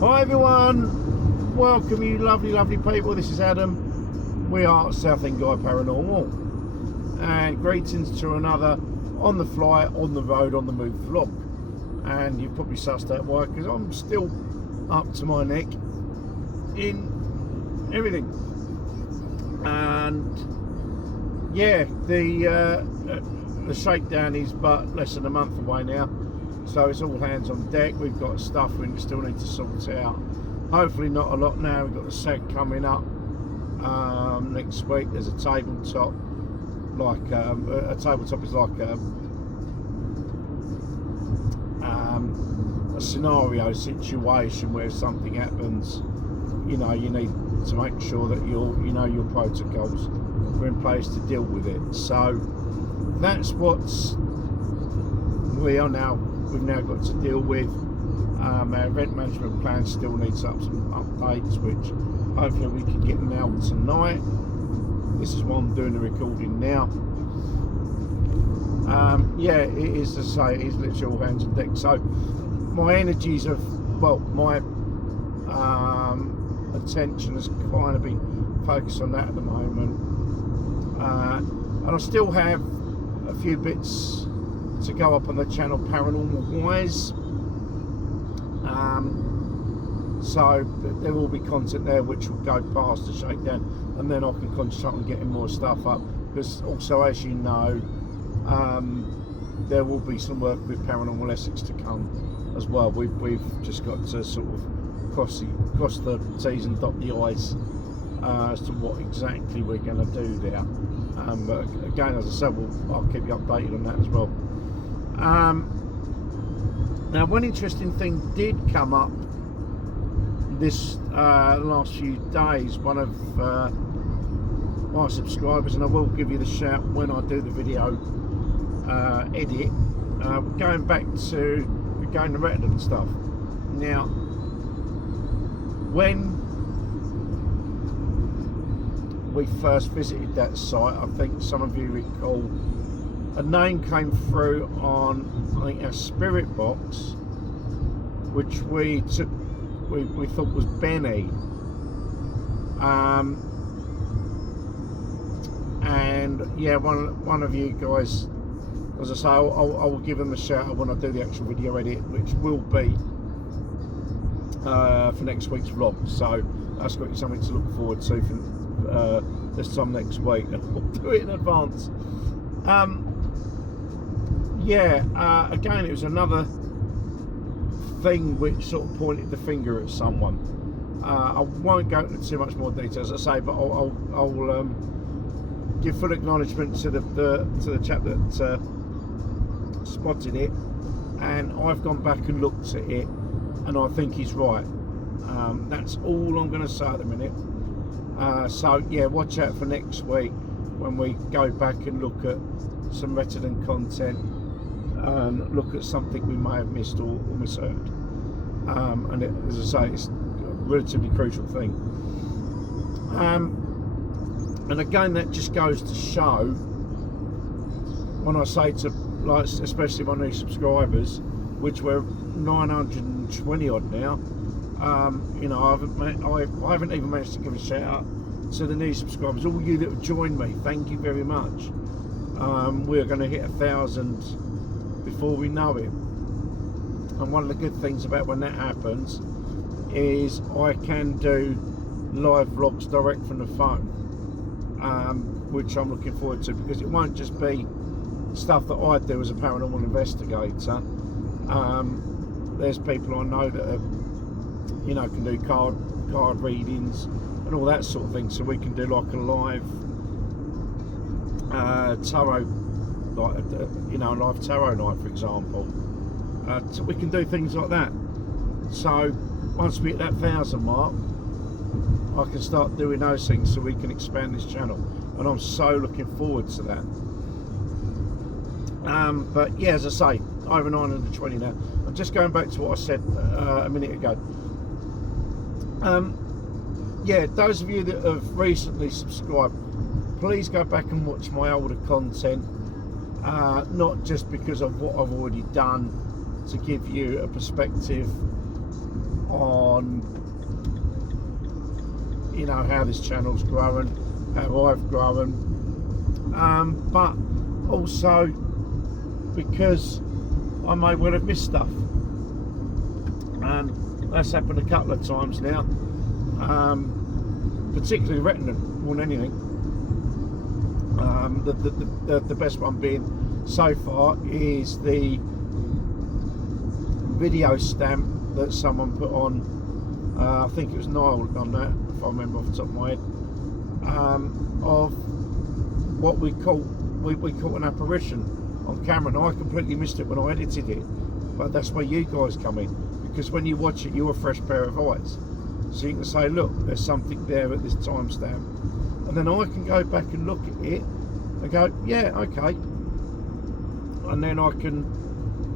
Hi everyone, welcome you lovely people. This is Adam. We are Southend Guy Paranormal, and greetings to another on the fly, on the road, on the move vlog. And you've probably sussed that why, because I'm still up to my neck in everything. And yeah, the shakedown is but less than a month away now. So it's all hands on deck. We've got stuff we still need to sort out. Hopefully not a lot now. We've got the SAG coming up next week. There's a tabletop. A tabletop is like a scenario situation where something happens. You know, you need to make sure that your protocols are in place to deal with it. So that's what's we are now. We've now got to deal with. Our event management plan still needs some updates, which hopefully we can get nailed tonight. This is why I'm doing the recording now. Yeah, it is to say, it is literally all hands on deck. So my energies of, well, my attention has kind of been focused on that at the moment. And I still have a few bits to go up on the channel paranormal wise, so there will be content there which will go past the shakedown, and then I can concentrate on getting more stuff up, because also, as you know, there will be some work with Paranormal Essex to come as well. We've just got to sort of cross the T's and dot the I's as to what exactly we're going to do there. But again, as I said, I'll keep you updated on that as well. Now, one interesting thing did come up this last few days. One of my subscribers, and I will give you the shout when I do the video edit, going back to going to Retton and stuff. Now, when we first visited that site, I think some of you recall, a name came through on, I think, our spirit box, which we thought was Benny, and yeah, one of you guys, as I say, I will give them a shout out when I do the actual video edit, which will be for next week's vlog. So that's got you something to look forward to for this time next week, and we'll do it in advance. Again, it was another thing which sort of pointed the finger at someone. I won't go into too much more detail, as I say, but I'll give full acknowledgement to the chap that spotted it, and I've gone back and looked at it, and I think he's right. That's all I'm going to say at the minute. So yeah, watch out for next week when we go back and look at some Retton content, and look at something we may have missed or misheard. And as I say, it's a relatively crucial thing. And again, that just goes to show, when I say to, like, especially my new subscribers, which we're 920 odd now, you know, I haven't even managed to give a shout out to the new subscribers, all you that have joined me. Thank you very much. We're going to hit 1,000 before we know it, and one of the good things about when that happens is I can do live vlogs direct from the phone, which I'm looking forward to, because it won't just be stuff that I do as a paranormal investigator. There's people I know that are, you know, can do card readings and all that sort of thing, so we can do like a live tarot, like you know, a live tarot night, for example. So we can do things like that. So once we hit that 1,000 mark, I can start doing those things, so we can expand this channel, and I'm so looking forward to that. But yeah, as I say, over 920 now. I'm just going back to what I said a minute ago. Yeah, those of you that have recently subscribed, please go back and watch my older content, not just because of what I've already done, to give you a perspective on, you know, how this channel's growing, how I've grown, but also because I may well have missed stuff, and that's happened a couple of times now, particularly Retinant more than anything. The best one being so far is the video stamp that someone put on. I think it was Niall done that, if I remember off the top of my head, of what we caught an apparition on camera. And I completely missed it when I edited it, but that's where you guys come in, because when you watch it, you're a fresh pair of eyes, so you can say, look, there's something there at this timestamp, and then I can go back and look at it and go, yeah, okay, and then I can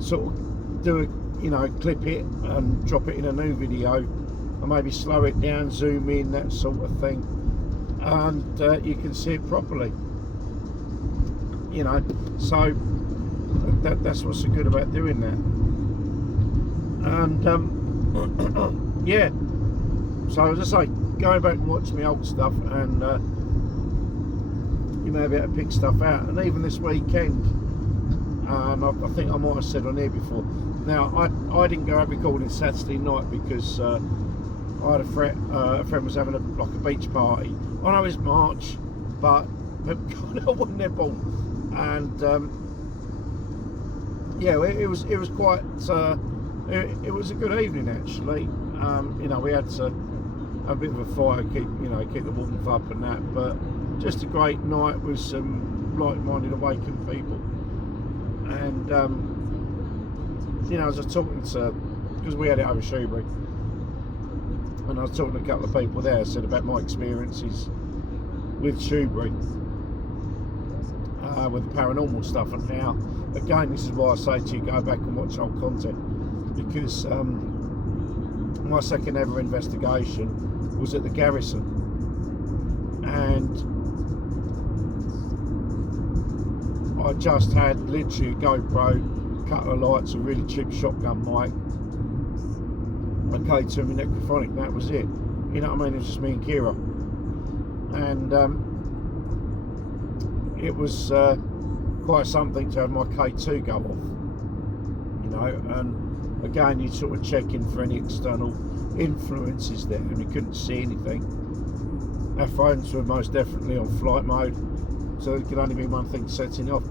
sort of do a, you know, clip it and drop it in a new video, and maybe slow it down, zoom in, that sort of thing, and you can see it properly, you know. So that's what's so good about doing that. And yeah, so as I say, going back and watching my old stuff, and you may be able to pick stuff out. And even this weekend, I think I might have said on here before, now I didn't go out recording Saturday night because I had a friend was having a beach party. I know it's March, but kind of wasn't their ball, and yeah, it was quite it was a good evening actually. You know, we had to have a bit of a fire, keep the warmth up and that, but just a great night with some like-minded awakened people. And you know, as I was talking to, because we had it over Shoebury, and I was talking to a couple of people there, I said about my experiences with Shoebury, with the paranormal stuff, and how, again, this is why I say to you, go back and watch old content, because my second ever investigation was at the Garrison, and I just had literally a GoPro, a couple of lights, a really cheap shotgun mic, okay, to me necrophonic, that was it. You know what I mean? It was just me and Kira, and it was quite something to have my K2 go off, you know. And again, you sort of check in for any external influences there, and we couldn't see anything. Our phones were most definitely on flight mode, so it could only be one thing setting off.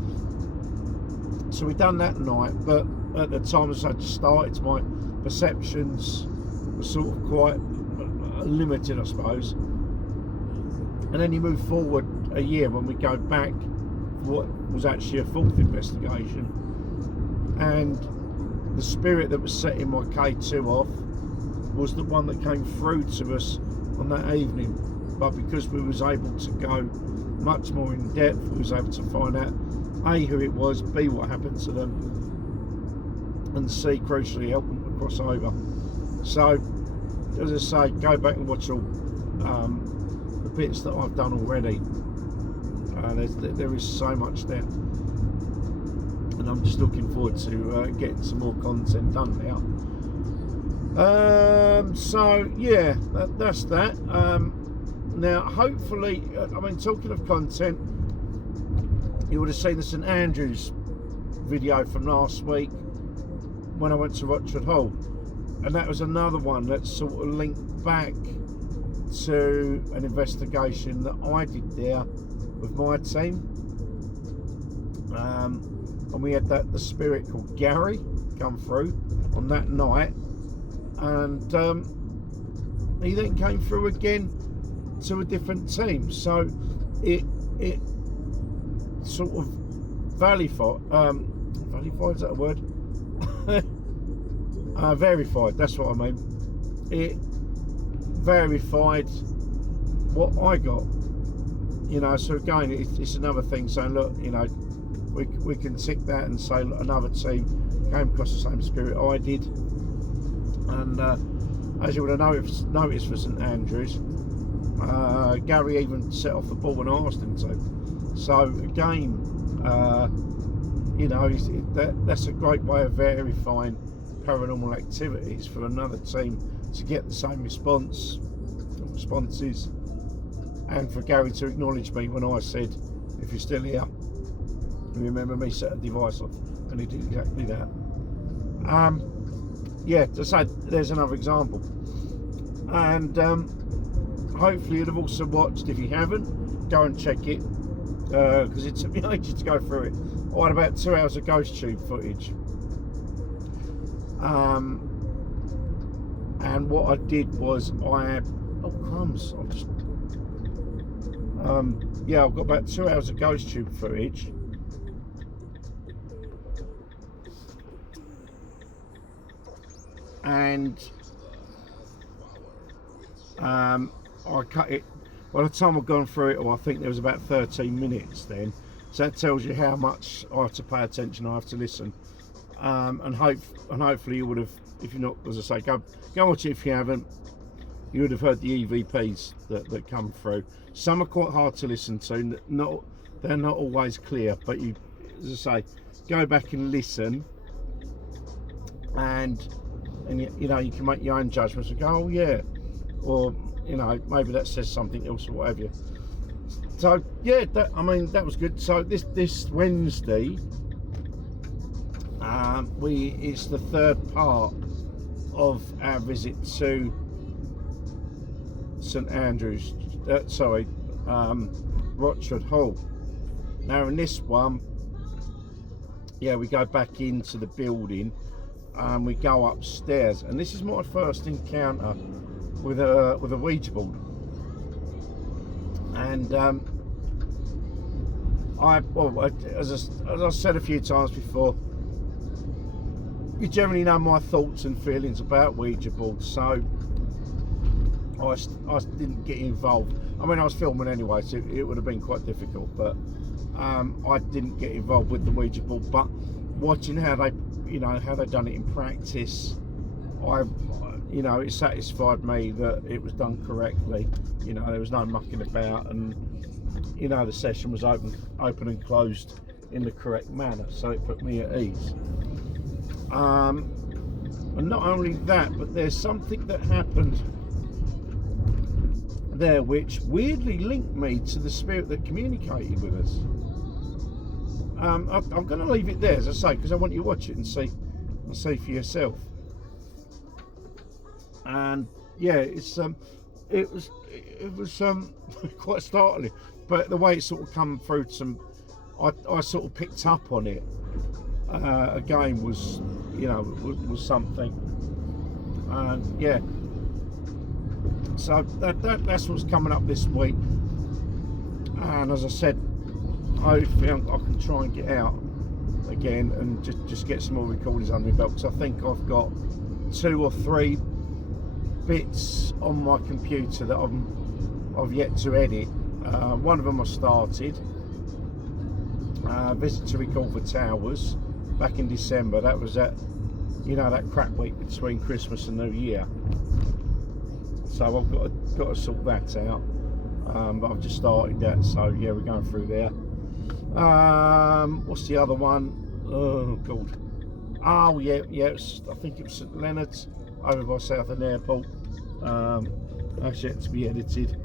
So we done that night, but at the time as I just started, my perceptions were sort of quite limited, I suppose. And then you move forward a year when we go back for what was actually a fourth investigation, and the spirit that was setting my K2 off was the one that came through to us on that evening. But because we was able to go much more in depth, we was able to find out A, who it was, B, what happened to them, and C, crucially, help them to cross over. So, as I say, go back and watch all the bits that I've done already. There is so much there, and I'm just looking forward to getting some more content done now. So yeah, that's that. Now, hopefully, I mean, talking of content, you would have seen the St Andrews video from last week when I went to Rochford Hall, and that was another one that sort of linked back to an investigation that I did there with my team, and we had the spirit called Gary come through on that night, and he then came through again to a different team. So it sort of verified, is that a word? Verified, that's what I mean. It verified what I got, you know. So again, it's another thing saying, look, you know, we can tick that and say, look, another team came across the same spirit I did. And as you would have noticed for St Andrews, Gary even set off the ball when I asked him to. So again, you know, that's a great way of verifying paranormal activities for another team to get the same responses, and for Gary to acknowledge me when I said, if you're still here, remember me, set a device off, and he did exactly that. Yeah, to say there's another example, and hopefully you'd have also watched. If you haven't, go and check it, because it took me ages to go through it. I had about 2 hours of ghost tube footage, and what I did was I had, oh crumbs, I've just yeah, I've got about 2 hours of ghost tube footage, and I cut it. By the time I've gone through it all, I think there was about 13 minutes then. So that tells you how much I have to pay attention, I have to listen. And hopefully you would have, if you're not, as I say, go watch it if you haven't. You would have heard the EVPs that come through. Some are quite hard to listen to. They're not always clear, but you, as I say, go back and listen, and you know, you can make your own judgments and go, oh yeah, or you know, maybe that says something else or whatever. So yeah, I mean that was good. So this Wednesday, it's the third part of our visit to St Andrews, Rochford Hall. Now in this one, yeah, we go back into the building and we go upstairs, and this is my first encounter with a Ouija board. And as I said a few times before, you generally know my thoughts and feelings about Ouija boards, so I didn't get involved. I mean, I was filming anyway, so it would have been quite difficult, but I didn't get involved with the Ouija board. But watching how they done it in practice, it satisfied me that it was done correctly. You know, there was no mucking about, and you know, the session was open and closed in the correct manner, so it put me at ease. And not only that, but there's something that happened there which weirdly linked me to the spirit that communicated with us. I'm going to leave it there, as I say, because I want you to watch it and see for yourself. And yeah, it was quite startling, but the way it sort of come through I sort of picked up on it. Again, was something, and yeah. So that's what's coming up this week, and as I said, hopefully I can try and get out again and just get some more recordings under my belt, because I think I've got 2 or 3 bits on my computer that I've yet to edit. One of them I started, visit to Recorder Towers, back in December. That was that crap week between Christmas and New Year. So I've got to sort that out. But I've just started that, so yeah, we're going through there. What's the other one? Oh God. Oh yeah, I think it was St Leonard's over by Southend Airport. That's yet to be edited.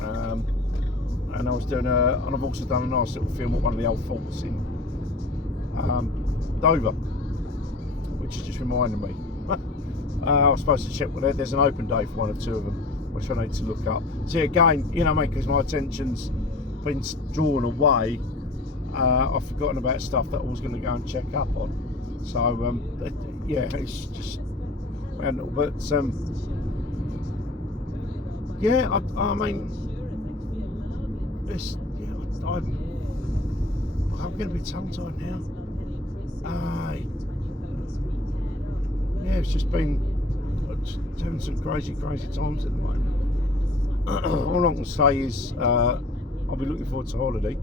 And I was doing and I've also done a nice little film at one of the old forts in Dover, which has just reminded me. I was supposed to check with there's an open day for 1 or 2 of them, which I need to look up. See, again, because my attention's been drawn away, I've forgotten about stuff that I was going to go and check up on. So yeah, it's just mental. But yeah, I mean, I'm going to be tongue-tied now. Yeah, it's just been having some crazy times at the moment. All I can say is I'll be looking forward to holiday.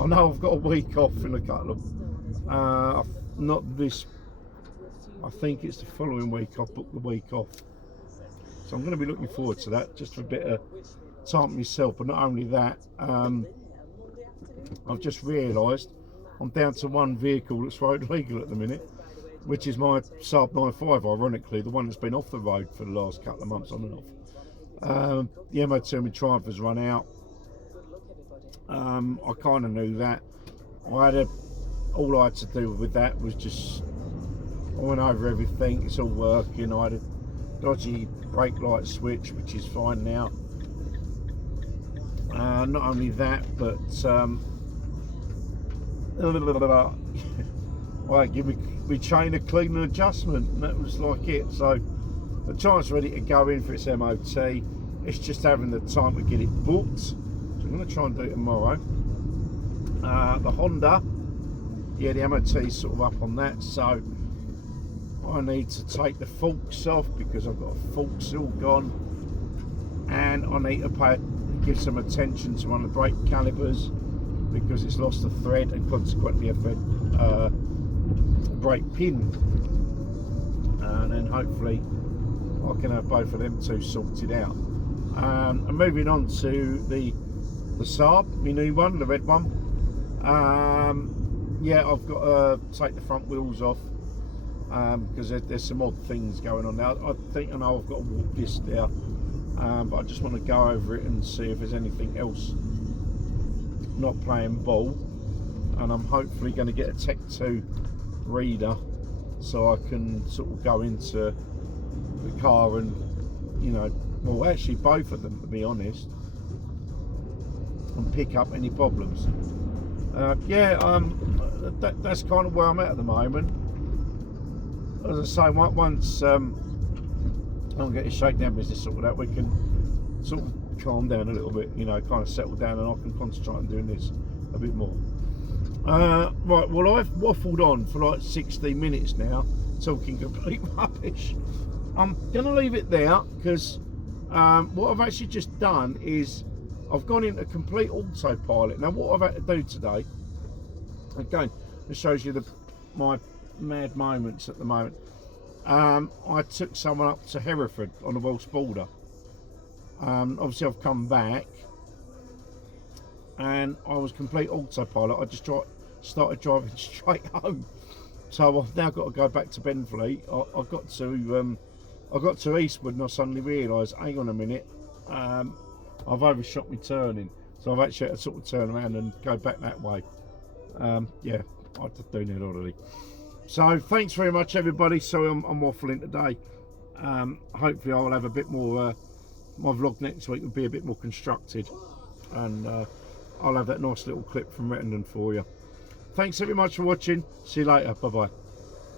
I know I've got a week off in a couple of not this, I think it's the following week. I've booked the week off, so I'm going to be looking forward to that, just for a bit of time myself. But not only that, I've just realised I'm down to 1 vehicle that's road legal at the minute. which is my Saab 95, ironically, the one that's been off the road for the last couple of months on and off. The MOT on my Triumph has run out. I kind of knew that. All I had to do with that was just, I went over everything, it's all working. I had a dodgy brake light switch, which is fine now. Not only that, but I give me chain a clean and adjustment, and that was like it. So the time's ready to go in for its MOT. It's just having the time to get it booked. So I'm going to try and do it tomorrow. The Honda, yeah, the MOT's sort of up on that, so I need to take the forks off because I've got a forks all gone, and I need to give some attention to one of the brake calipers because it's lost a thread and consequently a brake pin, and then hopefully I can have both of them two sorted out. I'm moving on to the Saab, my new one, the red one. Yeah, I've got to take the front wheels off because there's some odd things going on now. I think I know I've got to walk this now, but I just want to go over it and see if there's anything else not playing ball. And I'm hopefully going to get a Tech 2 reader so I can sort of go into the car and, you know, well, actually both of them, to be honest, and pick up any problems. That's kind of where I'm at the moment. As I say, once I'll get a shakedown business sorted out, we can sort of calm down a little bit, you know, kind of settle down, and I can concentrate on doing this a bit more. Right, well, I've waffled on for like 16 minutes now, talking complete rubbish. I'm going to leave it there because what I've actually just done is I've gone into complete autopilot. Now, what I've had to do today, again, it shows you my mad moments at the moment. I took someone up to Hereford on the Welsh border. Obviously, I've come back and I was complete autopilot. I just started driving straight home. So I've now got to go back to Benfleet. I got to Eastwood and I suddenly realised, hang on a minute, I've overshot my turning. So I've actually had to sort of turn around and go back that way. Yeah, I'm doing it already. So thanks very much, everybody. So I'm waffling today. Hopefully I will have a bit more, my vlog next week will be a bit more constructed, and I'll have that nice little clip from Rettendon for you. Thanks very much for watching. See you later. Bye bye.